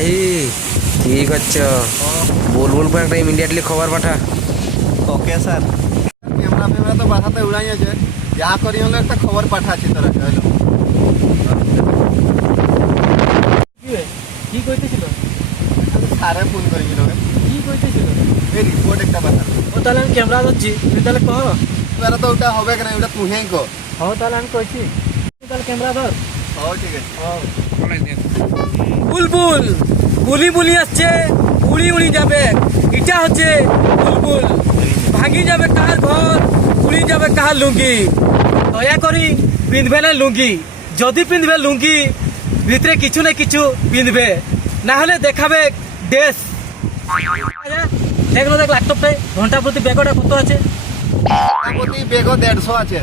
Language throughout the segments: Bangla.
রাহি কি করছো? বুলবুলকে একটা ইমিডিয়েটলি খবর পাঠা। Okay sir. ক্যামেরা ফ্যামেরা তো বাসাতে উড়াই আছে, যা করি হলে একটা খবর পাঠাচ্ছি তোরা। হলো কি কইতেছিল? স্যারে ফোন করেছিল, কি কইতেছিল? এই রিপোর্ট একটা পাঠা। ও তাহলে আমি ক্যামেরা ধরছি, তুই তাহলে কহ। তোরা তো ওটা হবে কেন, ওটা তুই কো। হ্যাঁ তাহলে আমি কইছি, তুই তাহলে ক্যামেরা ধর। হ্যাঁ ঠিক আছে। বুলবুল বুলি বুলি আসছে, উড়ি উড়ি যাবে, এটা হচ্ছে বুলবুল। ভাঙি যাবে কার ঘর, উড়ি যাবে কার লুঙ্গি। দয়া করি পিঁধবে না লুঙ্গি, যদি পিঁধবে লুঙ্গি ভিতরে কিছু না কিছু পিঁধবে, না হলে দেখাবে ড্রেস। দেখলো দেখ ল্যাপটপে ঘন্টা প্রতি বেগটা কত আছে। প্রতি বেগও 150 আছে।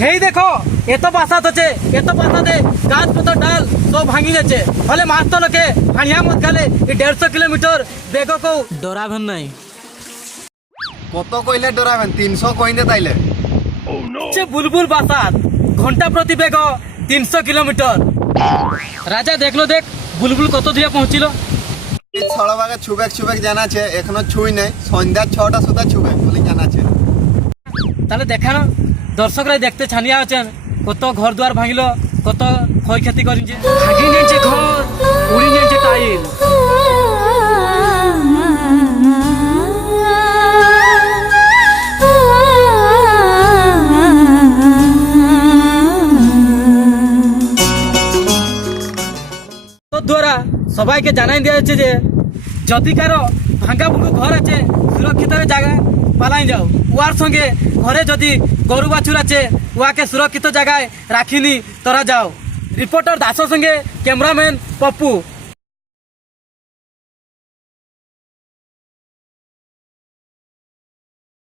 হেই দেখো এত বাসাত আছে, এত বাসাতে গাছ পত ডাল সব ভাঙি যাচ্ছে, হলে মাছ তো লোকে হাঁড়িয়া মত খালে এই 150 কিলোমিটার বেগ কেউ ডরাবেন নাই। কত কইলে ডরাবেন? 300 কইনে তাইলে। সে বুলবুল বাসাত ঘন্টা প্রতি বেগ 300 কিলোমিটার। রাজা দেখলো দেখ বুলবুল কত দূরে পৌঁছিল। এই ছড়বাগে ছুবেক ছুবেক জানাছে, এখনো ছুই নাই, সন্ধ্যা 6টা সুদ্ধা ছুবেক বলে জানাছে। তাহলে দেখানো দর্শকরা দেখতে ছানিয়া আছেন, কত ঘর দুয়ার ভাঙিল, কত ক্ষয়ক্ষতি করেছে। ভাঙি নিয়েছে ঘর, উড়ি নিয়েছে টাইল। দ্বারা সবাইকে জানাই দেওয়া হচ্ছে যে যদি কারো ভাঙ্গা ভুঙ্গু ঘর আছে, সুরক্ষিত জায়গায় পালাই যাও। উয়ার সঙ্গে ঘরে যদি গরু বাছুর আছে, উহাকে সুরক্ষিত জায়গায় রাখিনি তোরা যাও। রিপোর্টার দাসের সঙ্গে ক্যামেরাম্যান পপ্পু।